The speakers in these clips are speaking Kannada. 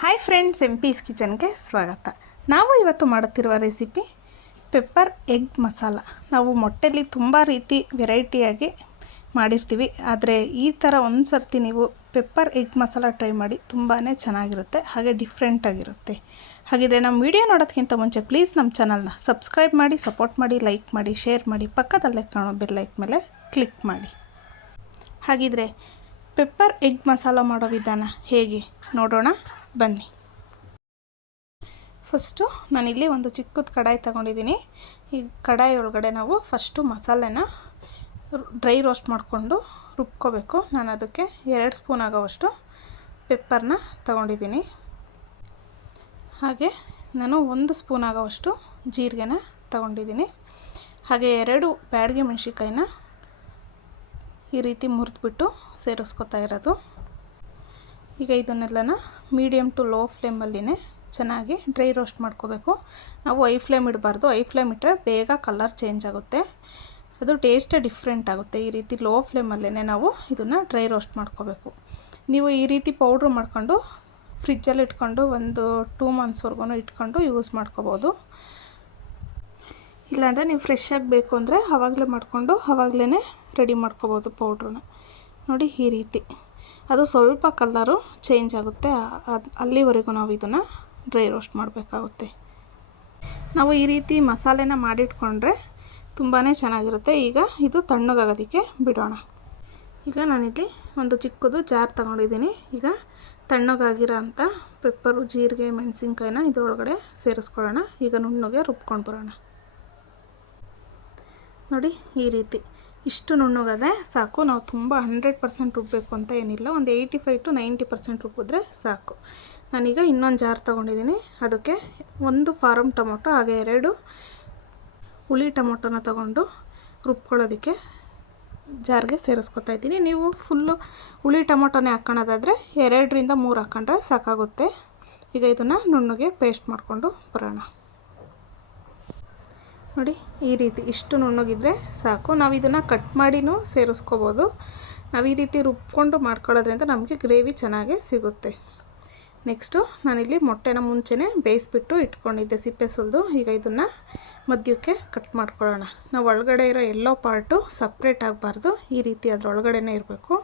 ಹಾಯ್ ಫ್ರೆಂಡ್ಸ್ ಎಂ ಪೀಸ್ ಕಿಚನ್ಗೆ ಸ್ವಾಗತ. ನಾವು ಇವತ್ತು ಮಾಡುತ್ತಿರುವ ರೆಸಿಪಿ ಪೆಪ್ಪರ್ ಎಗ್ ಮಸಾಲ ನಾವು ಮೊಟ್ಟೆಲಿ ತುಂಬ ರೀತಿ ವೆರೈಟಿಯಾಗಿ ಮಾಡಿರ್ತೀವಿ. ಆದರೆ ಈ ಥರ ಒಂದು ಸರ್ತಿ ನೀವು ಪೆಪ್ಪರ್ ಎಗ್ ಮಸಾಲ ಟ್ರೈ ಮಾಡಿ ತುಂಬಾ ಚೆನ್ನಾಗಿರುತ್ತೆ, ಹಾಗೆ ಡಿಫ್ರೆಂಟಾಗಿರುತ್ತೆ ಹಾಗಿದ್ರೆ ನಮ್ಮ ವಿಡಿಯೋ ನೋಡೋದಕ್ಕಿಂತ ಮುಂಚೆ ಪ್ಲೀಸ್ ನಮ್ಮ ಚಾನಲ್ನ ಸಬ್ಸ್ಕ್ರೈಬ್ ಮಾಡಿ ಸಪೋರ್ಟ್ ಮಾಡಿ ಲೈಕ್ ಮಾಡಿ ಶೇರ್ ಮಾಡಿ, ಪಕ್ಕದಲ್ಲೇ ಕಾಣೋ ಬೆಲ್ ಲೈಕ್ ಮೇಲೆ ಕ್ಲಿಕ್ ಮಾಡಿ. ಹಾಗಿದ್ರೆ ಪೆಪ್ಪರ್ ಎಗ್ ಮಸಾಲ ಮಾಡೋ ವಿಧಾನ ಹೇಗೆ? ನೋಡೋಣ. ಬನ್ನಿ. ಫಸ್ಟು ನಾನಿಲ್ಲಿ ಒಂದು ಚಿಕ್ಕದ ಕಡಾಯಿ ತಗೊಂಡಿದ್ದೀನಿ. ಈ ಕಡಾಯಿ ಒಳಗಡೆ ನಾವು ಫಸ್ಟು ಮಸಾಲೆನ ಡ್ರೈ ರೋಸ್ಟ್ ಮಾಡಿಕೊಂಡು ರುಬ್ಕೋಬೇಕು. ನಾನು ಅದಕ್ಕೆ ಎರಡು ಸ್ಪೂನ್ ಆಗೋವಷ್ಟು ಪೆಪ್ಪರ್ನ ತಗೊಂಡಿದ್ದೀನಿ. ಹಾಗೆ ನಾನು ಒಂದು ಸ್ಪೂನ್ ಆಗೋವಷ್ಟು ಜೀರಿಗೆನ ತಗೊಂಡಿದ್ದೀನಿ. ಹಾಗೆ ಎರಡು ಬ್ಯಾಡಿಗೆ ಮೆಣಸಿನ್ಕಾಯಿನ ಈ ರೀತಿ ಮುರಿದ್ಬಿಟ್ಟು ಸೇರಿಸ್ಕೊತಾ ಇರೋದು. ಈಗ ಇದನ್ನೆಲ್ಲನ ಮೀಡಿಯಮ್ ಟು ಲೋ ಫ್ಲೇಮಲ್ಲಿನೇ ಚೆನ್ನಾಗಿ ಡ್ರೈ ರೋಸ್ಟ್ ಮಾಡ್ಕೋಬೇಕು. ನಾವು ಐ ಫ್ಲೇಮ್ ಇಡಬಾರ್ದು. ಐ ಫ್ಲೇಮ್ ಇಟ್ಟರೆ ಬೇಗ ಕಲರ್ ಚೇಂಜ್ ಆಗುತ್ತೆ. ಅದು ಟೇಸ್ಟೇ ಡಿಫ್ರೆಂಟ್ ಆಗುತ್ತೆ. ಈ ರೀತಿ ಲೋ ಫ್ಲೇಮಲ್ಲೇ ನಾವು ಇದನ್ನು ಡ್ರೈ ರೋಸ್ಟ್ ಮಾಡ್ಕೋಬೇಕು. ನೀವು ಈ ರೀತಿ ಪೌಡ್ರ್ ಮಾಡ್ಕೊಂಡು ಫ್ರಿಜ್ಜಲ್ಲಿ ಇಟ್ಕೊಂಡು ಒಂದು ಟೂ ಮಂತ್ಸ್ವರೆಗೂ ಇಟ್ಕೊಂಡು ಯೂಸ್ ಮಾಡ್ಕೋಬೋದು. ಇಲ್ಲಾಂದರೆ ನೀವು ಫ್ರೆಶ್ ಆಗಿ ಬೇಕು ಅಂದರೆ ಆವಾಗಲೇ ಮಾಡಿಕೊಂಡು ಆವಾಗಲೇ ರೆಡಿ ಮಾಡ್ಕೋಬೋದು ಪೌಡ್ರನ್ನ ನೋಡಿ ಈ ರೀತಿ. ಅದು ಸ್ವಲ್ಪ ಕಲ್ಲರು ಚೇಂಜ್ ಆಗುತ್ತೆ. ಅಲ್ಲಿವರೆಗೂ ನಾವು ಇದನ್ನು ಡ್ರೈ ರೋಸ್ಟ್ ಮಾಡಬೇಕಾಗುತ್ತೆ. ನಾವು ಈ ರೀತಿ ಮಸಾಲೆನ ಮಾಡಿಟ್ಕೊಂಡ್ರೆ ತುಂಬಾ ಚೆನ್ನಾಗಿರುತ್ತೆ. ಈಗ ಇದು ತಣ್ಣಗಾಗೋದಕ್ಕೆ ಬಿಡೋಣ. ಈಗ ನಾನಿಲ್ಲಿ ಒಂದು ಚಿಕ್ಕದು ಜಾರ್ ತಗೊಂಡಿದ್ದೀನಿ. ಈಗ ತಣ್ಣಗಾಗಿರೋ ಅಂಥ ಪೆಪ್ಪರು ಜೀರಿಗೆ, ಮೆಣಸಿನ್ಕಾಯಿನ ಇದರೊಳಗಡೆ ಸೇರಿಸ್ಕೊಳ್ಳೋಣ. ಈಗ ನುಣ್ಣಗೆ ರುಬ್ಕೊಂಡು ಬರೋಣ. ನೋಡಿ ಈ ರೀತಿ. ಇಷ್ಟು ನುಣ್ಣಗಾದರೆ ಸಾಕು. ನಾವು ತುಂಬ ಹಂಡ್ರೆಡ್ ಪರ್ಸೆಂಟ್ ರುಬ್ಬಬೇಕು ಅಂತ ಏನಿಲ್ಲ. ಒಂದು eighty five to ninety percent ರುಬ್ಬಿದ್ರೆ ಸಾಕು. ನಾನೀಗ ಇನ್ನೊಂದು ಜಾರ್ ತೊಗೊಂಡಿದ್ದೀನಿ. ಅದಕ್ಕೆ ಒಂದು ಫಾರಮ್ ಟೊಮೊಟೊ, ಹಾಗೆ ಎರಡು ಹುಳಿ ಟೊಮೊಟೊನ ತಗೊಂಡು ರುಬ್ಕೊಳ್ಳೋದಕ್ಕೆ ಜಾರ್ಗೆ ಸೇರಿಸ್ಕೊತಾ ಇದ್ದೀನಿ. ನೀವು ಫುಲ್ಲು ಹುಳಿ ಟೊಮೊಟೊನೇ ಹಾಕ್ಕೊಳೋದಾದರೆ ಎರಡರಿಂದ ಮೂರು ಹಾಕ್ಕೊಂಡ್ರೆ ಸಾಕಾಗುತ್ತೆ. ಈಗ ಇದನ್ನು ನುಣ್ಣಗೆ ಪೇಸ್ಟ್ ಮಾಡಿಕೊಂಡು ಬರೋಣ. ನೋಡಿ, ಈ ರೀತಿ ಇಷ್ಟು ನುಣ್ಣಗಿದ್ರೆ ಸಾಕು. ನಾವು ಇದನ್ನು ಕಟ್ ಮಾಡಿನೂ ಸೇರಿಸ್ಕೋಬೋದು. ನಾವು ಈ ರೀತಿ ರುಬ್ಕೊಂಡು ಮಾಡ್ಕೊಳ್ಳೋದ್ರಿಂದ ನಮಗೆ ಗ್ರೇವಿ ಚೆನ್ನಾಗೇ ಸಿಗುತ್ತೆ. ನೆಕ್ಸ್ಟು ನಾನಿಲ್ಲಿ ಮೊಟ್ಟೆನ ಮುಂಚೆನೇ ಬೇಯಿಸ್ಬಿಟ್ಟು ಇಟ್ಕೊಂಡಿದ್ದೆ ಸಿಪ್ಪೆ ಸುಲಿದು ಈಗ ಇದನ್ನು ಮಧ್ಯಕ್ಕೆ ಕಟ್ ಮಾಡ್ಕೊಳ್ಳೋಣ. ನಾವು ಒಳಗಡೆ ಇರೋ ಎಲ್ಲೋ ಪಾರ್ಟು ಸಪ್ರೇಟ್ ಆಗಬಾರ್ದು. ಈ ರೀತಿ ಅದರೊಳಗಡೆನೇ ಇರಬೇಕು.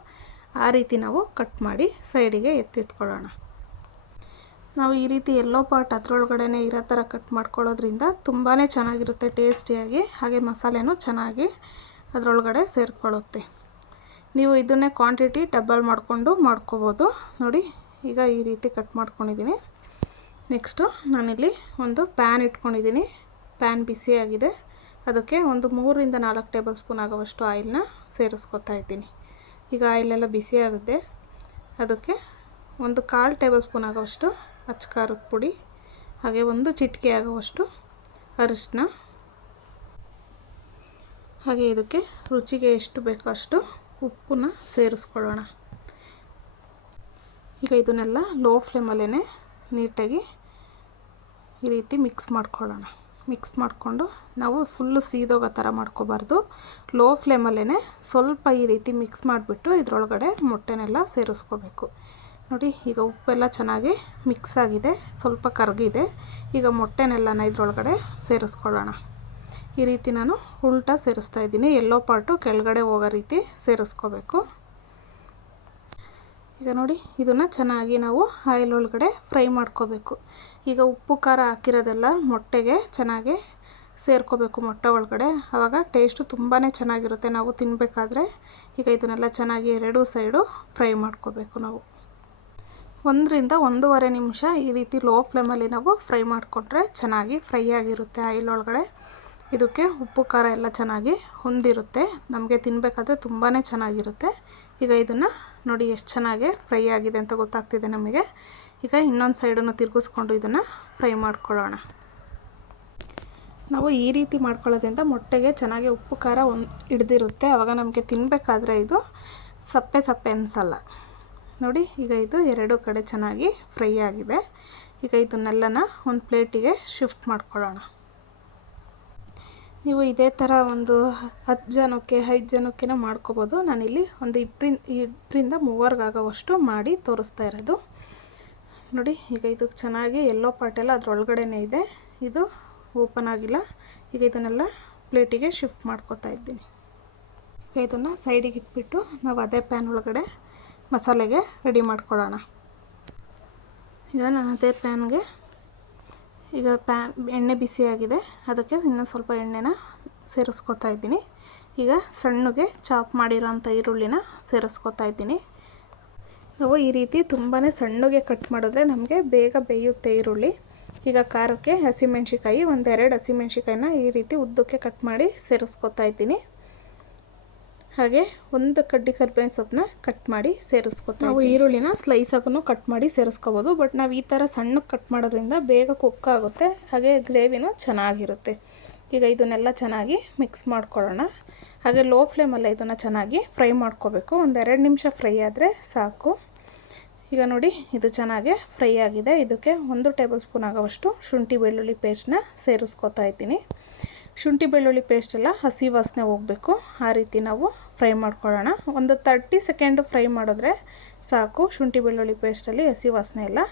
ಆ ರೀತಿ ನಾವು ಕಟ್ ಮಾಡಿ ಸೈಡಿಗೆ ಎತ್ತಿಟ್ಕೊಳ್ಳೋಣ. ನಾವು ಈ ರೀತಿ ಎಲ್ಲೋ ಪಾರ್ಟ್ ಅದರೊಳಗಡೆನೇ ಇರೋ ಥರ ಕಟ್ ಮಾಡ್ಕೊಳ್ಳೋದ್ರಿಂದ ತುಂಬಾ ಚೆನ್ನಾಗಿರುತ್ತೆ ಟೇಸ್ಟಿಯಾಗಿ, ಹಾಗೆ ಮಸಾಲೆನೂ ಚೆನ್ನಾಗಿ ಅದರೊಳಗಡೆ ಸೇರಿಕೊಳ್ಳುತ್ತೆ. ನೀವು ಇದನ್ನೇ ಕ್ವಾಂಟಿಟಿ ಡಬಲ್ ಮಾಡಿಕೊಂಡು ಮಾಡ್ಕೋಬೋದು. ನೋಡಿ, ಈಗ ಈ ರೀತಿ ಕಟ್ ಮಾಡ್ಕೊಂಡಿದ್ದೀನಿ. ನೆಕ್ಸ್ಟು ನಾನಿಲ್ಲಿ ಒಂದು ಪ್ಯಾನ್ ಇಟ್ಕೊಂಡಿದ್ದೀನಿ. ಪ್ಯಾನ್ ಬಿಸಿಯಾಗಿದೆ. ಅದಕ್ಕೆ ಒಂದು ಮೂರರಿಂದ ನಾಲ್ಕು ಟೇಬಲ್ ಸ್ಪೂನ್ ಆಗುವಷ್ಟು ಆಯಿಲ್ನ ಸೇರಿಸ್ಕೊತಾ ಇದ್ದೀನಿ. ಈಗ ಆಯಿಲೆಲ್ಲ ಬಿಸಿಯಾಗುತ್ತೆ. ಅದಕ್ಕೆ ಒಂದು ಕಾಲು ಟೇಬಲ್ ಸ್ಪೂನ್ ಆಗುವಷ್ಟು ಅಚ್ಚ ಪುಡಿ, ಹಾಗೆ ಒಂದು ಚಿಟಿಕೆ ಆಗುವಷ್ಟು ಅರಿಶಿನ ಹಾಗೆ ಇದಕ್ಕೆ ರುಚಿಗೆ ಎಷ್ಟು ಬೇಕೋ ಅಷ್ಟು ಉಪ್ಪನ್ನ ಸೇರಿಸ್ಕೊಳ್ಳೋಣ. ಈಗ ಇದನ್ನೆಲ್ಲ ಲೋ ಫ್ಲೇಮಲ್ಲೇ ನೀಟಾಗಿ ಈ ರೀತಿ ಮಿಕ್ಸ್ ಮಾಡ್ಕೊಳ್ಳೋಣ. ಮಿಕ್ಸ್ ಮಾಡಿಕೊಂಡು ನಾವು ಫುಲ್ಲು ಸೀದೋಗೋ ಥರ ಮಾಡ್ಕೋಬಾರ್ದು. ಲೋ ಫ್ಲೇಮಲ್ಲೇ ಸ್ವಲ್ಪ ಈ ರೀತಿ ಮಿಕ್ಸ್ ಮಾಡಿಬಿಟ್ಟು ಇದರೊಳಗಡೆ ಮೊಟ್ಟೆನೆಲ್ಲ ಸೇರಿಸ್ಕೋಬೇಕು. ನೋಡಿ, ಈಗ ಉಪ್ಪೆಲ್ಲ ಚೆನ್ನಾಗಿ ಮಿಕ್ಸ್ ಆಗಿದೆ. ಸ್ವಲ್ಪ ಕರಗಿದೆ. ಈಗ ಮೊಟ್ಟೆನೆಲ್ಲನ ಇದ್ರೊಳಗಡೆ ಸೇರಿಸ್ಕೊಳ್ಳೋಣ. ಈ ರೀತಿ ನಾನು ಉಲ್ಟಾ ಸೇರಿಸ್ತಾ ಇದ್ದೀನಿ. ಎಲ್ಲೋ ಪಾರ್ಟು ಕೆಳಗಡೆ ಹೋಗೋ ರೀತಿ ಸೇರಿಸ್ಕೋಬೇಕು. ಈಗ ನೋಡಿ, ಇದನ್ನು ಚೆನ್ನಾಗಿ ನಾವು ಆಯಿಲ್ ಒಳಗಡೆ ಫ್ರೈ ಮಾಡ್ಕೋಬೇಕು. ಈಗ ಉಪ್ಪು, ಖಾರ ಹಾಕಿರೋದೆಲ್ಲ ಮೊಟ್ಟೆಗೆ ಚೆನ್ನಾಗಿ ಸೇರ್ಕೋಬೇಕು ಮೊಟ್ಟೆ ಒಳಗಡೆ. ಆವಾಗ ಟೇಸ್ಟು ತುಂಬಾ ಚೆನ್ನಾಗಿರುತ್ತೆ. ನಾವು ತಿನ್ನಬೇಕಾದ್ರೆ ಈಗ ಇದನ್ನೆಲ್ಲ ಚೆನ್ನಾಗಿ ಎರಡೂ ಸೈಡು ಫ್ರೈ ಮಾಡ್ಕೋಬೇಕು ನಾವು. ಒಂದರಿಂದ ಒಂದೂವರೆ ನಿಮಿಷ ಈ ರೀತಿ ಲೋ ಫ್ಲೇಮಲ್ಲಿ ನಾವು ಫ್ರೈ ಮಾಡಿಕೊಂಡ್ರೆ ಚೆನ್ನಾಗಿ ಫ್ರೈ ಆಗಿರುತ್ತೆ ಆಯಿಲ್ ಒಳಗಡೆ. ಇದಕ್ಕೆ ಉಪ್ಪು, ಖಾರ ಎಲ್ಲ ಚೆನ್ನಾಗಿ ಹೊಂದಿರುತ್ತೆ. ನಮಗೆ ತಿನ್ನಬೇಕಾದ್ರೆ ತುಂಬಾ ಚೆನ್ನಾಗಿರುತ್ತೆ. ಈಗ ಇದನ್ನು ನೋಡಿ ಎಷ್ಟು ಚೆನ್ನಾಗಿ ಫ್ರೈ ಆಗಿದೆ ಅಂತ ಗೊತ್ತಾಗ್ತಿದೆ ನಮಗೆ. ಈಗ ಇನ್ನೊಂದು ಸೈಡನ್ನು ತಿರುಗಿಸ್ಕೊಂಡು ಇದನ್ನು ಫ್ರೈ ಮಾಡ್ಕೊಳ್ಳೋಣ. ನಾವು ಈ ರೀತಿ ಮಾಡ್ಕೊಳ್ಳೋದ್ರಿಂದ ಮೊಟ್ಟೆಗೆ ಚೆನ್ನಾಗಿ ಉಪ್ಪು, ಖಾರ ಒಂದು ಹಿಡ್ದಿರುತ್ತೆ. ಆವಾಗ ನಮಗೆ ತಿನ್ನಬೇಕಾದ್ರೆ ಇದು ಸಪ್ಪೆ ಸಪ್ಪೆ ಅನಿಸಲ್ಲ. ನೋಡಿ, ಈಗ ಇದು ಎರಡು ಕಡೆ ಚೆನ್ನಾಗಿ ಫ್ರೈ ಆಗಿದೆ. ಈಗ ಇದನ್ನೆಲ್ಲನ ಒಂದು ಪ್ಲೇಟಿಗೆ ಶಿಫ್ಟ್ ಮಾಡ್ಕೊಳ್ಳೋಣ. ನೀವು ಇದೇ ಥರ ಒಂದು ಹತ್ತು ಜನಕ್ಕೆ, ಐದು ಜನಕ್ಕೆ ಮಾಡ್ಕೋಬೋದು. ನಾನಿಲ್ಲಿ ಒಂದು ಇಬ್ಬರಿಂದ ಇಬ್ಬರಿಂದ ಮೂವರ್ಗಾಗೋವಷ್ಟು ಮಾಡಿ ತೋರಿಸ್ತಾ ಇರೋದು. ನೋಡಿ, ಈಗ ಇದು ಚೆನ್ನಾಗಿ ಎಲ್ಲೋ ಪಾರ್ಟೆಲ್ಲ ಅದರೊಳಗಡೆ ಅದರೊಳಗಡೆನೇ ಇದೆ. ಇದು ಓಪನ್ ಆಗಿಲ್ಲ. ಈಗ ಇದನ್ನೆಲ್ಲ ಪ್ಲೇಟಿಗೆ ಶಿಫ್ಟ್ ಮಾಡ್ಕೋತಾ ಇದ್ದೀನಿ. ಈಗ ಇದನ್ನು ಸೈಡಿಗೆ ಇಟ್ಬಿಟ್ಟು ನಾವು ಅದೇ ಪ್ಯಾನ್ ಒಳಗಡೆ ಮಸಾಲೆಗೆ ರೆಡಿ ಮಾಡ್ಕೊಳ್ಳೋಣ. ಈಗ ನಾನು ಅದೇ ಪ್ಯಾನ್ಗೆ ಈಗ ಪ್ಯಾನ್ ಎಣ್ಣೆ ಬಿಸಿಯಾಗಿದೆ ಅದಕ್ಕೆ ಇನ್ನೂ ಸ್ವಲ್ಪ ಎಣ್ಣೆನ ಸೇರಿಸ್ಕೊತಾ ಇದ್ದೀನಿ. ಈಗ ಸಣ್ಣಗೆ ಚಾಪ್ ಮಾಡಿರೋಂಥ ಈರುಳ್ಳಿನ ಸೇರಿಸ್ಕೊತಾ ಇದ್ದೀನಿ. ನಾವು ಈ ರೀತಿ ತುಂಬಾ ಸಣ್ಣಗೆ ಕಟ್ ಮಾಡಿದ್ರೆ ನಮಗೆ ಬೇಗ ಬೇಯುತ್ತೆ ಈರುಳ್ಳಿ. ಈಗ ಖಾರಕ್ಕೆ ಹಸಿಮೆಣ್ಸಿಕಾಯಿ ಒಂದೆರಡು ಹಸಿಮೆಣ್ಸಿಕಾಯಿನ ಈ ರೀತಿ ಉದ್ದಕ್ಕೆ ಕಟ್ ಮಾಡಿ ಸೇರಿಸ್ಕೊತಾ ಇದ್ದೀನಿ. ಹಾಗೆ ಒಂದು ಕಡ್ಡಿ ಕರ್ಬೇವಿನ ಸೊಪ್ಪನ್ನ ಕಟ್ ಮಾಡಿ ಸೇರಿಸ್ಕೊತಾ ನಾವು ಈರುಳ್ಳಿನ ಸ್ಲೈಸ್ ಆಗು ಕಟ್ ಮಾಡಿ ಸೇರಿಸ್ಕೋಬೋದು ಬಟ್ ನಾವು ಈ ಥರ ಸಣ್ಣಕ್ಕೆ ಕಟ್ ಮಾಡೋದ್ರಿಂದ ಬೇಗ ಕುಕ್ ಆಗುತ್ತೆ ಹಾಗೆ ಗ್ರೇವಿನೂ ಚೆನ್ನಾಗಿರುತ್ತೆ. ಈಗ ಇದನ್ನೆಲ್ಲ ಚೆನ್ನಾಗಿ ಮಿಕ್ಸ್ ಮಾಡ್ಕೊಳ್ಳೋಣ. ಹಾಗೆ ಲೋ ಫ್ಲೇಮಲ್ಲೇ ಇದನ್ನು ಚೆನ್ನಾಗಿ ಫ್ರೈ ಮಾಡ್ಕೋಬೇಕು. ಒಂದೆರಡು ನಿಮಿಷ ಫ್ರೈ ಆದರೆ ಸಾಕು. ಈಗ ನೋಡಿ ಇದು ಚೆನ್ನಾಗಿ ಫ್ರೈ ಆಗಿದೆ. ಇದಕ್ಕೆ ಒಂದು ಟೇಬಲ್ ಸ್ಪೂನ್ ಆಗೋವಷ್ಟು ಶುಂಠಿ ಬೆಳ್ಳುಳ್ಳಿ ಪೇಸ್ಟ್ನ ಸೇರಿಸ್ಕೊತಾ ಇದ್ದೀನಿ. ಶುಂಠಿ ಬೆಳ್ಳುಳ್ಳಿ ಪೇಸ್ಟೆಲ್ಲ ಹಸಿ ವಾಸನೆ ಹೋಗಬೇಕು. ಆ ರೀತಿ ನಾವು ಫ್ರೈ ಮಾಡ್ಕೊಳ್ಳೋಣ. ಒಂದು ತರ್ಟಿ ಸೆಕೆಂಡ್ ಫ್ರೈ ಮಾಡಿದ್ರೆ ಸಾಕು. ಶುಂಠಿ ಬೆಳ್ಳುಳ್ಳಿ ಪೇಸ್ಟಲ್ಲಿ ಹಸಿ ವಾಸನೆ ಎಲ್ಲ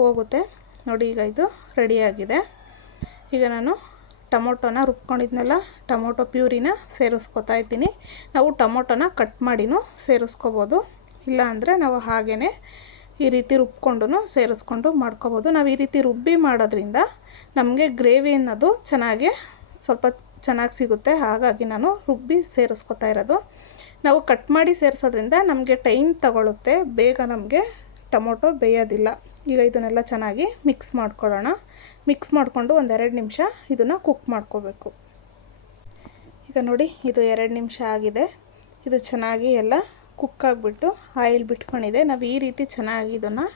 ಹೋಗುತ್ತೆ. ನೋಡಿ ಈಗ ಇದು ರೆಡಿಯಾಗಿದೆ ಈಗ ನಾನು ಟೊಮೊಟೊನ ರುಬ್ಕೊಂಡಿದ್ನೆಲ್ಲ, ಟೊಮೊಟೊ ಪ್ಯೂರಿನ ಸೇರಿಸ್ಕೊತಾ ಇದ್ದೀನಿ. ನಾವು ಟೊಮೊಟೊನ ಕಟ್ ಮಾಡಿನೂ ಸೇರಿಸ್ಕೋಬೋದು. ಇಲ್ಲ ಅಂದರೆ ನಾವು ಹಾಗೇ ಈ ರೀತಿ ರುಬ್ಕೊಂಡು ಸೇರಿಸ್ಕೊಂಡು ಮಾಡ್ಕೋಬೋದು. ನಾವು ಈ ರೀತಿ ರುಬ್ಬಿ ಮಾಡೋದ್ರಿಂದ ನಮಗೆ ಗ್ರೇವಿ ಅನ್ನೋದು ಚೆನ್ನಾಗಿ ಸ್ವಲ್ಪ ಚೆನ್ನಾಗಿ ಸಿಗುತ್ತೆ. ಹಾಗಾಗಿ ನಾನು ರುಬ್ಬಿ ಸೇರಿಸ್ಕೊತಾ ಇರೋದು. ನಾವು ಕಟ್ ಮಾಡಿ ಸೇರಿಸೋದ್ರಿಂದ ನಮಗೆ ಟೈಮ್ ತಗೊಳುತ್ತೆ. ಬೇಗ ನಮಗೆ ಟೊಮೊಟೊ ಬೇಯೋದಿಲ್ಲ. ಈಗ ಇದನ್ನೆಲ್ಲ ಚೆನ್ನಾಗಿ ಮಿಕ್ಸ್ ಮಾಡ್ಕೊಳ್ಳೋಣ. ಮಿಕ್ಸ್ ಮಾಡಿಕೊಂಡು ಒಂದೆರಡು ನಿಮಿಷ ಇದನ್ನು ಕುಕ್ ಮಾಡ್ಕೋಬೇಕು. ಈಗ ನೋಡಿ, ಇದು ಎರಡು ನಿಮಿಷ ಆಗಿದೆ. ಇದು ಚೆನ್ನಾಗಿ ಎಲ್ಲ ಕುಕ್ ಆಗಿಬಿಟ್ಟು, ಆಯಿಲ್ ಬಿಟ್ಕೊಂಡಿದೆ. ನಾವು ಈ ರೀತಿ ಚೆನ್ನಾಗಿ ಇದನ್ನು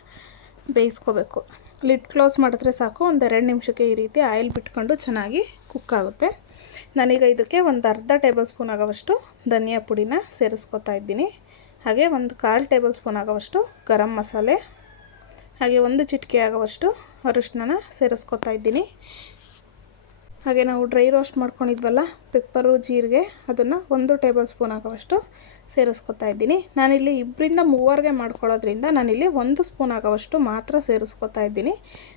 ಬೇಯಿಸ್ಕೋಬೇಕು. ಲಿಡ್ ಕ್ಲೋಸ್ ಮಾಡಿದ್ರೆ ಸಾಕು ಒಂದೆರಡು ನಿಮಿಷಕ್ಕೆ ಈ ರೀತಿ ಆಯಿಲ್ ಬಿಟ್ಕೊಂಡು ಚೆನ್ನಾಗಿ ಕುಕ್ ಆಗುತ್ತೆ. ನಾನೀಗ ಇದಕ್ಕೆ ಒಂದು ಅರ್ಧ ಟೇಬಲ್ ಸ್ಪೂನ್ ಆಗೋವಷ್ಟು ಧನಿಯಾ ಪುಡಿನ ಸೇರಿಸ್ಕೊತಾ ಇದ್ದೀನಿ. ಹಾಗೆ ಒಂದು ಕಾಲು ಟೇಬಲ್ ಸ್ಪೂನ್ ಆಗೋವಷ್ಟು ಗರಂ ಮಸಾಲೆ, ಹಾಗೆ ಒಂದು ಚಿಟಿಕೆ ಆಗೋವಷ್ಟು ಅರಿಶಿನ ಸೇರಿಸ್ಕೊತಾ ಇದ್ದೀನಿ. ಹಾಗೆ ನಾವು ಡ್ರೈ ರೋಸ್ಟ್ ಮಾಡ್ಕೊಂಡಿದ್ವಲ್ಲ ಪೆಪ್ಪರು, ಜೀರಿಗೆ ಅದನ್ನು ಒಂದು ಟೇಬಲ್ ಸ್ಪೂನ್ ಆಗೋವಷ್ಟು ಸೇರಿಸ್ಕೊತಾ ಇದ್ದೀನಿ. ನಾನಿಲ್ಲಿ ಇಬ್ಬರಿಂದ ಮೂವರಿಗೆ ಮಾಡ್ಕೊಳ್ಳೋದ್ರಿಂದ ನಾನಿಲ್ಲಿ ಒಂದು ಸ್ಪೂನ್ ಆಗೋವಷ್ಟು ಮಾತ್ರ ಸೇರಿಸ್ಕೊತಾ ಇದ್ದೀನಿ.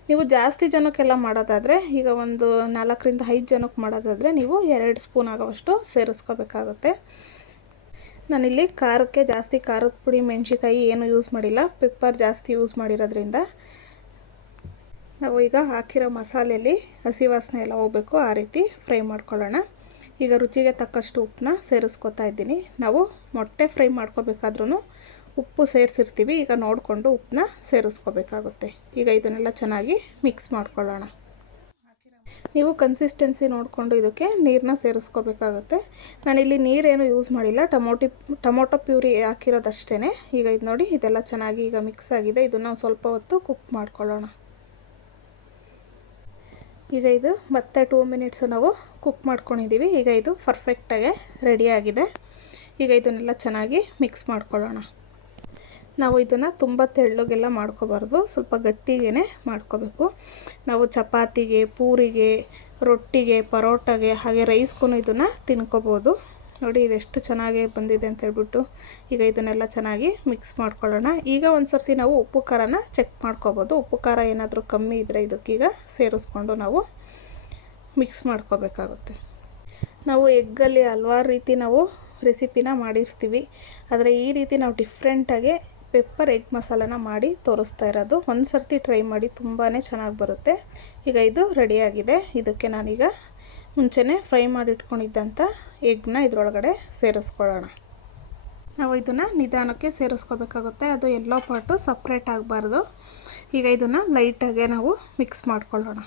ನೀವು ಜಾಸ್ತಿ ಜನಕ್ಕೆಲ್ಲ ಮಾಡೋದಾದರೆ, ಈಗ ಒಂದು ನಾಲ್ಕರಿಂದ ಐದು ಜನಕ್ಕೆ ಮಾಡೋದಾದರೆ ನೀವು ಎರಡು ಸ್ಪೂನ್ ಆಗೋವಷ್ಟು ಸೇರಿಸ್ಕೋಬೇಕಾಗುತ್ತೆ. ನಾನಿಲ್ಲಿ ಖಾರಕ್ಕೆ ಜಾಸ್ತಿ ಖಾರದ ಪುಡಿ ಮೆಣಸಿಕಾಯಿ ಏನು ಯೂಸ್ ಮಾಡಿಲ್ಲ. ಪೆಪ್ಪರ್ ಜಾಸ್ತಿ ಯೂಸ್ ಮಾಡಿರೋದ್ರಿಂದ ನಾವು ಈಗ ಹಾಕಿರೋ ಮಸಾಲೆಯಲ್ಲಿ ಹಸಿ ವಾಸನೆ ಎಲ್ಲ ಹೋಗಬೇಕು. ಆ ರೀತಿ ಫ್ರೈ ಮಾಡ್ಕೊಳ್ಳೋಣ. ಈಗ ರುಚಿಗೆ ತಕ್ಕಷ್ಟು ಉಪ್ಪನ್ನ ಸೇರಿಸ್ಕೊತಾ ಇದ್ದೀನಿ. ನಾವು ಮೊಟ್ಟೆ ಫ್ರೈ ಮಾಡ್ಕೋಬೇಕಾದ್ರೂ ಉಪ್ಪು ಸೇರಿಸಿರ್ತೀವಿ. ಈಗ ನೋಡಿಕೊಂಡು ಉಪ್ಪನ್ನ ಸೇರಿಸ್ಕೋಬೇಕಾಗುತ್ತೆ. ಈಗ ಇದನ್ನೆಲ್ಲ ಚೆನ್ನಾಗಿ ಮಿಕ್ಸ್ ಮಾಡ್ಕೊಳ್ಳೋಣ. ನೀವು ಕನ್ಸಿಸ್ಟೆನ್ಸಿ ನೋಡಿಕೊಂಡು ಇದಕ್ಕೆ ನೀರನ್ನ ಸೇರಿಸ್ಕೋಬೇಕಾಗುತ್ತೆ. ನಾನಿಲ್ಲಿ ನೀರೇನು ಯೂಸ್ ಮಾಡಿಲ್ಲ. ಟೊಮೊಟಿ, ಟೊಮೊಟೊ ಪ್ಯೂರಿ ಹಾಕಿರೋದಷ್ಟೇ ಈಗ ಇದು ನೋಡಿ ಇದೆಲ್ಲ ಚೆನ್ನಾಗಿ ಈಗ ಮಿಕ್ಸ್ ಆಗಿದೆ. ಇದನ್ನು ಸ್ವಲ್ಪ ಹೊತ್ತು ಕುಕ್ ಮಾಡ್ಕೊಳ್ಳೋಣ. ಈಗ ಇದು ಮತ್ತೆ ಟೂ ಮಿನಿಟ್ಸು ನಾವು ಕುಕ್ ಮಾಡ್ಕೊಂಡಿದ್ದೀವಿ ಈಗ ಇದು ಪರ್ಫೆಕ್ಟಾಗೆ ರೆಡಿಯಾಗಿದೆ ಈಗ ಇದನ್ನೆಲ್ಲ ಚೆನ್ನಾಗಿ ಮಿಕ್ಸ್ ಮಾಡ್ಕೊಳ್ಳೋಣ. ನಾವು ಇದನ್ನು ತುಂಬ ತೆಳ್ಳಗೆಲ್ಲ ಮಾಡ್ಕೋಬಾರ್ದು. ಸ್ವಲ್ಪ ಗಟ್ಟಿಗೆ ಮಾಡ್ಕೋಬೇಕು. ನಾವು ಚಪಾತಿಗೆ, ಪೂರಿಗೆ, ರೊಟ್ಟಿಗೆ, ಪರೋಟಗೆ ಹಾಗೆ ರೈಸ್ಗೂ ಇದನ್ನು ತಿನ್ಕೋಬೋದು. ನೋಡಿ, ಇದೆಷ್ಟು ಚೆನ್ನಾಗಿ ಬಂದಿದೆ ಅಂತ ಹೇಳ್ಬಿಟ್ಟು ಈಗ ಇದನ್ನೆಲ್ಲ ಚೆನ್ನಾಗಿ ಮಿಕ್ಸ್ ಮಾಡ್ಕೊಳ್ಳೋಣ. ಈಗ ಒಂದು ಸರ್ತಿ ನಾವು ಉಪ್ಪು ಖಾರನ ಚೆಕ್ ಮಾಡ್ಕೋಬೋದು. ಉಪ್ಪು ಖಾರ ಏನಾದರೂ ಕಮ್ಮಿ ಇದ್ದರೆ ಇದಕ್ಕೀಗ ಸೇರಿಸ್ಕೊಂಡು ನಾವು ಮಿಕ್ಸ್ ಮಾಡ್ಕೋಬೇಕಾಗುತ್ತೆ. ನಾವು ಎಗ್ಗಲ್ಲಿ ಹಲ್ವಾರು ರೀತಿ ನಾವು ರೆಸಿಪಿನ ಮಾಡಿರ್ತೀವಿ. ಆದರೆ ಈ ರೀತಿ ನಾವು ಡಿಫ್ರೆಂಟಾಗಿ ಪೆಪ್ಪರ್ ಎಗ್ ಮಸಾಲನ ಮಾಡಿ ತೋರಿಸ್ತಾ ಇರೋದು. ಒಂದು ಸರ್ತಿ ಟ್ರೈ ಮಾಡಿ ತುಂಬಾ ಚೆನ್ನಾಗಿ ಬರುತ್ತೆ. ಈಗ ಇದು ರೆಡಿಯಾಗಿದೆ ಇದಕ್ಕೆ ನಾನೀಗ ಮುಂಚೆನೇ ಫ್ರೈ ಮಾಡಿಟ್ಕೊಂಡಿದ್ದಂಥ ಎಗ್ನ ಇದರೊಳಗಡೆ ಸೇರಿಸ್ಕೊಳ್ಳೋಣ. ನಾವು ಇದನ್ನು ನಿಧಾನಕ್ಕೆ ಸೇರಿಸ್ಕೋಬೇಕಾಗುತ್ತೆ. ಅದು ಎಲ್ಲೋ ಪಾಟು ಸಪ್ರೇಟ್ ಆಗಬಾರ್ದು. ಈಗ ಇದನ್ನು ಲೈಟಾಗೆ ನಾವು ಮಿಕ್ಸ್ ಮಾಡ್ಕೊಳ್ಳೋಣ.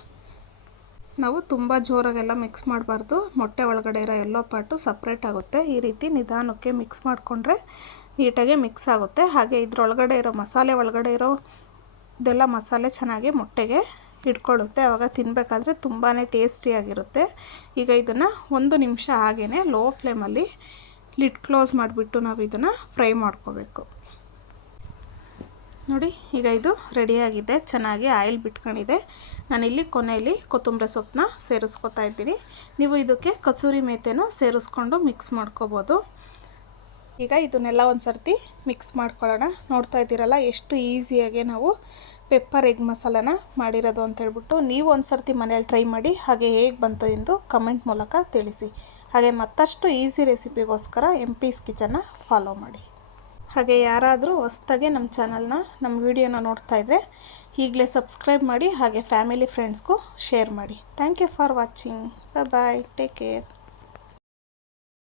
ನಾವು ತುಂಬ ಜೋರಾಗೆಲ್ಲ ಮಿಕ್ಸ್ ಮಾಡಬಾರ್ದು. ಮೊಟ್ಟೆ ಒಳಗಡೆ ಇರೋ ಎಲ್ಲೋ ಪಾಟು ಸಪ್ರೇಟ್ ಆಗುತ್ತೆ. ಈ ರೀತಿ ನಿಧಾನಕ್ಕೆ ಮಿಕ್ಸ್ ಮಾಡಿಕೊಂಡ್ರೆ ನೀಟಾಗೆ ಮಿಕ್ಸ್ ಆಗುತ್ತೆ. ಹಾಗೆ ಇದರೊಳಗಡೆ ಇರೋ ಮಸಾಲೆ ಒಳಗಡೆ ಇರೋ ಇದೆಲ್ಲ ಮಸಾಲೆ ಚೆನ್ನಾಗಿ ಮೊಟ್ಟೆಗೆ ಇಟ್ಕೊಳ್ಳುತ್ತೆ ಆವಾಗ ತಿನ್ನಬೇಕಾದ್ರೆ ತುಂಬಾ ಟೇಸ್ಟಿಯಾಗಿರುತ್ತೆ ಈಗ ಇದನ್ನು ಒಂದು ನಿಮಿಷ ಹಾಗೇ ಲೋ ಫ್ಲೇಮಲ್ಲಿ ಲಿಡ್ ಕ್ಲೋಸ್ ಮಾಡಿಬಿಟ್ಟು ನಾವು ಇದನ್ನು ಫ್ರೈ ಮಾಡ್ಕೋಬೇಕು. ನೋಡಿ, ಈಗ ಇದು ರೆಡಿಯಾಗಿದೆ ಚೆನ್ನಾಗಿ ಆಯಿಲ್ ಬಿಟ್ಕೊಂಡಿದೆ. ನಾನಿಲ್ಲಿ ಕೊನೆಯಲ್ಲಿ ಕೊತ್ತಂಬರಿ ಸೊಪ್ಪನ್ನ ಸೇರಿಸ್ಕೊತಾ ಇದ್ದೀನಿ. ನೀವು ಇದಕ್ಕೆ ಕಸೂರಿ ಮೇಥೆನೂ ಸೇರಿಸ್ಕೊಂಡು ಮಿಕ್ಸ್ ಮಾಡ್ಕೋಬೋದು. ಈಗ ಇದನ್ನೆಲ್ಲ ಒಂದು ಸರ್ತಿ ಮಿಕ್ಸ್ ಮಾಡ್ಕೊಳ್ಳೋಣ. ನೋಡ್ತಾ ಇದ್ದೀರಲ್ಲ, ಎಷ್ಟು ಈಸಿಯಾಗಿ ನಾವು ಪೆಪ್ಪರ್ ಎಗ್ ಮಸಾಲಾನ ಮಾಡಿರೋದು ಅಂತ ಹೇಳ್ಬಿಟ್ಟು ನೀವು ಒಂದು ಸರ್ತಿ ಮನೇಲಿ ಟ್ರೈ ಮಾಡಿ ಹಾಗೆ ಹೇಗೆ ಬಂತು ಎಂದು ಕಮೆಂಟ್ ಮೂಲಕ ತಿಳಿಸಿ. ಹಾಗೆ ಮತ್ತಷ್ಟು ಈಸಿ ರೆಸಿಪಿಗೋಸ್ಕರ ಎಂ ಪೀಸ್ ಕಿಚನ್ನ ಫಾಲೋ ಮಾಡಿ. ಹಾಗೆ ಯಾರಾದರೂ ಹೊಸ್ದಾಗೆ ನಮ್ಮ ಚಾನಲ್ನ ನಮ್ಮ ವಿಡಿಯೋನ ನೋಡ್ತಾ ಇದ್ದರೆ ಈಗಲೇ ಸಬ್ಸ್ಕ್ರೈಬ್ ಮಾಡಿ ಹಾಗೆ ಫ್ಯಾಮಿಲಿ ಫ್ರೆಂಡ್ಸ್ಗೂ ಶೇರ್ ಮಾಡಿ. Thank you for watching bye take care